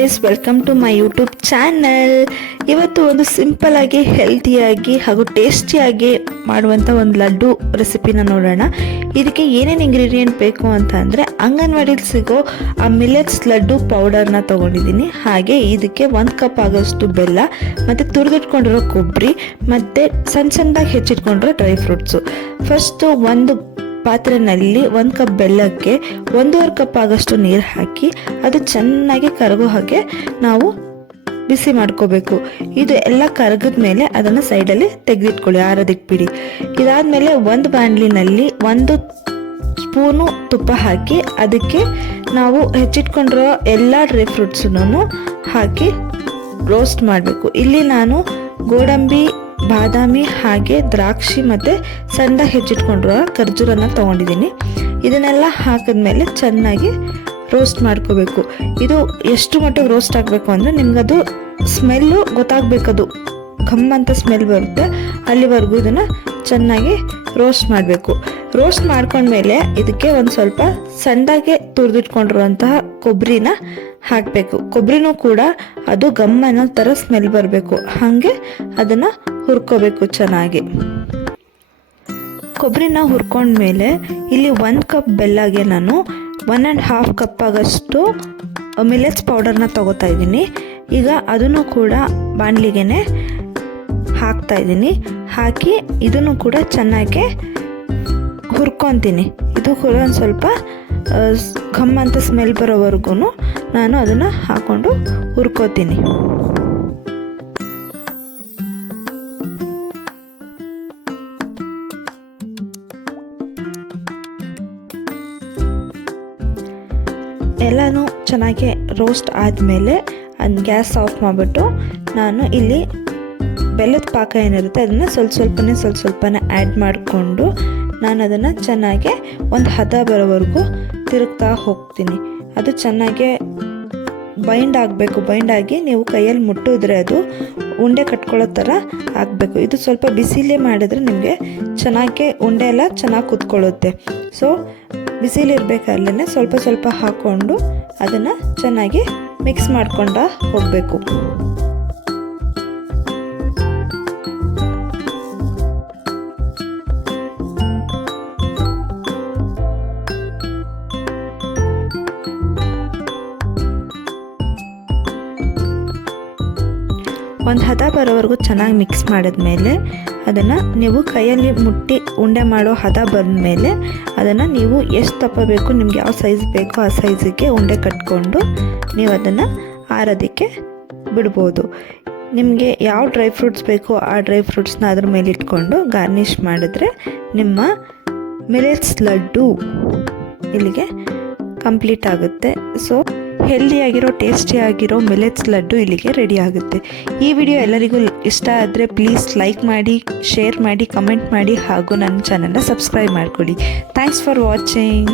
Guys, welcome to my YouTube channel. ಇವತ್ತು ಒಂದು simple ಆಗಿ ಹೆಲ್ತಿಯಾಗಿ ಹಾಗೂ ಟೇಸ್ಟಿಯಾಗಿ ಮಾಡುವಂಥ ಒಂದು ಲಡ್ಡು ರೆಸಿಪಿನ ನೋಡೋಣ. ಇದಕ್ಕೆ ಏನೇನು ಇಂಗ್ರೀಡಿಯೆಂಟ್ ಬೇಕು ಅಂತ ಅಂದರೆ, ಅಂಗನವಾಡಿಲಿ ಸಿಗೋ ಆ ಮಿಲೆಟ್ಸ್ ಲಡ್ಡು ಪೌಡರ್ನ ತೊಗೊಂಡಿದ್ದೀನಿ. ಹಾಗೆ ಇದಕ್ಕೆ 1 ಕಪ್ ಆಗೋಷ್ಟು ಬೆಲ್ಲ ಮತ್ತು ತುರಿದಿಟ್ಕೊಂಡಿರೋ ಕೊಬ್ಬರಿ ಮತ್ತು ಸಣ್ಣದಾಗಿ ಹೆಚ್ಚಿಟ್ಕೊಂಡಿರೋ ಡ್ರೈ ಫ್ರೂಟ್ಸು. ಫಸ್ಟು ಒಂದು ಪಾತ್ರೆಯಲ್ಲಿ 1 ಕಪ್ ಬೆಲ್ಲಕ್ಕೆ 1.5 ಕಪ್ ಆಗೋಷ್ಟು ನೀರು ಹಾಕಿ ಅದು ಚೆನ್ನಾಗಿ ಕರಗೋ ಹಾಗೆ ನಾವು ಬಿಸಿ ಮಾಡ್ಕೋಬೇಕು. ಇದು ಎಲ್ಲ ಕರಗದ ಮೇಲೆ ಅದನ್ನು ಸೈಡಲ್ಲಿ ತೆಗೆದಿಟ್ಕೊಳ್ಳಿ, ಆರೋದಕ್ಕೆ ಬಿಡಿ. ಇದಾದಮೇಲೆ ಒಂದು ಬಾಣಲಿನಲ್ಲಿ 1 ಸ್ಪೂನು ತುಪ್ಪ ಹಾಕಿ ಅದಕ್ಕೆ ನಾವು ಹೆಚ್ಚಿಟ್ಕೊಂಡಿರೋ ಎಲ್ಲ ಡ್ರೈ ಫ್ರೂಟ್ಸನ್ನು ಹಾಕಿ ರೋಸ್ಟ್ ಮಾಡಬೇಕು. ಇಲ್ಲಿ ನಾನು ಗೋಡಂಬಿ, ಬಾದಾಮಿ ಹಾಗೆ ದ್ರಾಕ್ಷಿ ಮತ್ತು ಸಣ್ಣದಾಗಿ ಹೆಚ್ಚಿಟ್ಕೊಂಡಿರೋ ಖರ್ಜೂರನ ತೊಗೊಂಡಿದ್ದೀನಿ. ಇದನ್ನೆಲ್ಲ ಹಾಕಿದ್ಮೇಲೆ ಚೆನ್ನಾಗಿ ರೋಸ್ಟ್ ಮಾಡ್ಕೋಬೇಕು. ಇದು ಎಷ್ಟು ಮಟ್ಟಿಗೆ ರೋಸ್ಟ್ ಆಗಬೇಕು ಅಂದರೆ ನಿಮ್ಗದು ಸ್ಮೆಲ್ಲು ಗೊತ್ತಾಗಬೇಕದು ಘಮ್ ಅಂತ ಸ್ಮೆಲ್ ಬರುತ್ತೆ, ಅಲ್ಲಿವರೆಗೂ ಇದನ್ನು ಚೆನ್ನಾಗಿ ರೋಸ್ಟ್ ಮಾಡಬೇಕು. ರೋಸ್ಟ್ ಮಾಡ್ಕೊಂಡ್ಮೇಲೆ ಇದಕ್ಕೆ ಒಂದು ಸ್ವಲ್ಪ ಸಣ್ಣದಾಗೆ ತುರಿದಿಟ್ಕೊಂಡಿರುವಂತಹ ಕೊಬ್ಬರಿನ ಹಾಕಬೇಕು. ಕೊಬ್ಬರಿನೂ ಕೂಡ ಅದು ಗಮ್ ಅನ್ನೋ ಥರ ಸ್ಮೆಲ್ ಬರಬೇಕು, ಹಾಗೆ ಅದನ್ನು ಹುರ್ಕೋಬೇಕು ಚೆನ್ನಾಗಿ. ಕೊಬ್ಬರಿನ ಹುರ್ಕೊಂಡ್ಮೇಲೆ ಇಲ್ಲಿ 1 ಕಪ್ ಬೆಲ್ಲಗೆ ನಾನು 1.5 ಕಪ್ ಆಗೋಷ್ಟು ಮಿಲೆಟ್ಸ್ ಪೌಡರ್ನ ತಗೋತಾ ಇದ್ದೀನಿ. ಈಗ ಅದನ್ನು ಕೂಡ ಬಾಣಲಿಗೆ ಹಾಕ್ತಾ ಇದ್ದೀನಿ. ಹಾಕಿ ಇದನ್ನು ಕೂಡ ಚೆನ್ನಾಗಿ ಹುರ್ಕೊತೀನಿ. ಇದು ಕೂಡ ಒಂದು ಸ್ವಲ್ಪ ಘಮ್ ಅಂತ ಸ್ಮೆಲ್ ಬರೋವರೆಗೂ ನಾನು ಅದನ್ನು ಹಾಕ್ಕೊಂಡು ಹುರ್ಕೋತೀನಿ. ಎಲ್ಲನೂ ಚೆನ್ನಾಗಿ ರೋಸ್ಟ್ ಆದಮೇಲೆ ಅದು ಗ್ಯಾಸ್ ಆಫ್ ಮಾಡಿಬಿಟ್ಟು ನಾನು ಇಲ್ಲಿ ಬೆಲ್ಲದ ಪಾಕ ಏನಿರುತ್ತೆ ಅದನ್ನು ಸ್ವಲ್ಪ ಸ್ವಲ್ಪನೇ ಆ್ಯಡ್ ಮಾಡಿಕೊಂಡು ನಾನು ಅದನ್ನು ಚೆನ್ನಾಗಿ ಒಂದು ಹದ ಬರೋವರೆಗೂ ತಿರುಗ್ತಾ ಹೋಗ್ತೀನಿ. ಅದು ಚೆನ್ನಾಗಿ ಬೈಂಡ್ ಆಗಬೇಕು. ಬೈಂಡ್ ಆಗಿ ನೀವು ಕೈಯಲ್ಲಿ ಮುಟ್ಟಿದ್ರೆ ಅದು ಉಂಡೆ ಕಟ್ಕೊಳ್ಳೋ ಥರ ಆಗಬೇಕು. ಇದು ಸ್ವಲ್ಪ ಬಿಸಿಲೇ ಮಾಡಿದ್ರೆ ನಿಮಗೆ ಚೆನ್ನಾಗಿ ಉಂಡೆ ಎಲ್ಲ ಚೆನ್ನಾಗಿ ಕುತ್ಕೊಳ್ಳುತ್ತೆ. ಸೊ ಬಿಸಿಲಿರಬೇಕಾದ್ರೆ ಸ್ವಲ್ಪ ಹಾಕ್ಕೊಂಡು ಅದನ್ನು ಚೆನ್ನಾಗಿ ಮಿಕ್ಸ್ ಮಾಡ್ಕೊಂಡು ಹೋಗಬೇಕು. ಒಂದು ಹದ ಬರೋವರೆಗೂ ಚೆನ್ನಾಗಿ ಮಿಕ್ಸ್ ಮಾಡಿದ್ಮೇಲೆ ಅದನ್ನು ನೀವು ಕೈಯಲ್ಲಿ ಮುಟ್ಟಿ ಉಂಡೆ ಮಾಡೋ ಹದ ಬಂದಮೇಲೆ ಅದನ್ನು ನೀವು ಎಷ್ಟು ದಪ್ಪ ಬೇಕು, ನಿಮ್ಗೆ ಯಾವ ಸೈಜ್ ಬೇಕೋ ಆ ಸೈಜಿಗೆ ಉಂಡೆ ಕಟ್ಕೊಂಡು ನೀವು ಅದನ್ನು ಆರೋದಕ್ಕೆ ಬಿಡ್ಬೋದು. ನಿಮಗೆ ಯಾವ ಡ್ರೈ ಫ್ರೂಟ್ಸ್ ಬೇಕೋ ಆ ಡ್ರೈ ಫ್ರೂಟ್ಸ್ನ ಅದ್ರ ಮೇಲೆ ಇಟ್ಕೊಂಡು ಗಾರ್ನಿಷ್ ಮಾಡಿದ್ರೆ ನಿಮ್ಮ ಮಿಲೆಟ್ಸ್ ಲಡ್ಡು ಇಲ್ಲಿಗೆ ಕಂಪ್ಲೀಟ್ ಆಗುತ್ತೆ. ಸೊ ಹೆಲ್ದಿಯಾಗಿರೋ ಟೇಸ್ಟಿಯಾಗಿರೋ ಮಿಲೆಟ್ಸ್ ಲಡ್ಡು ಇಲ್ಲಿಗೆ ರೆಡಿ ಆಗುತ್ತೆ. ಈ ವಿಡಿಯೋ ಎಲ್ಲರಿಗೂ ಇಷ್ಟ ಆದರೆ ಪ್ಲೀಸ್ ಲೈಕ್ ಮಾಡಿ, ಶೇರ್ ಮಾಡಿ, ಕಮೆಂಟ್ ಮಾಡಿ ಹಾಗೂ ನನ್ನ ಚಾನಲ್ನ ಸಬ್ಸ್ಕ್ರೈಬ್ ಮಾಡ್ಕೊಳ್ಳಿ. Thanks for watching.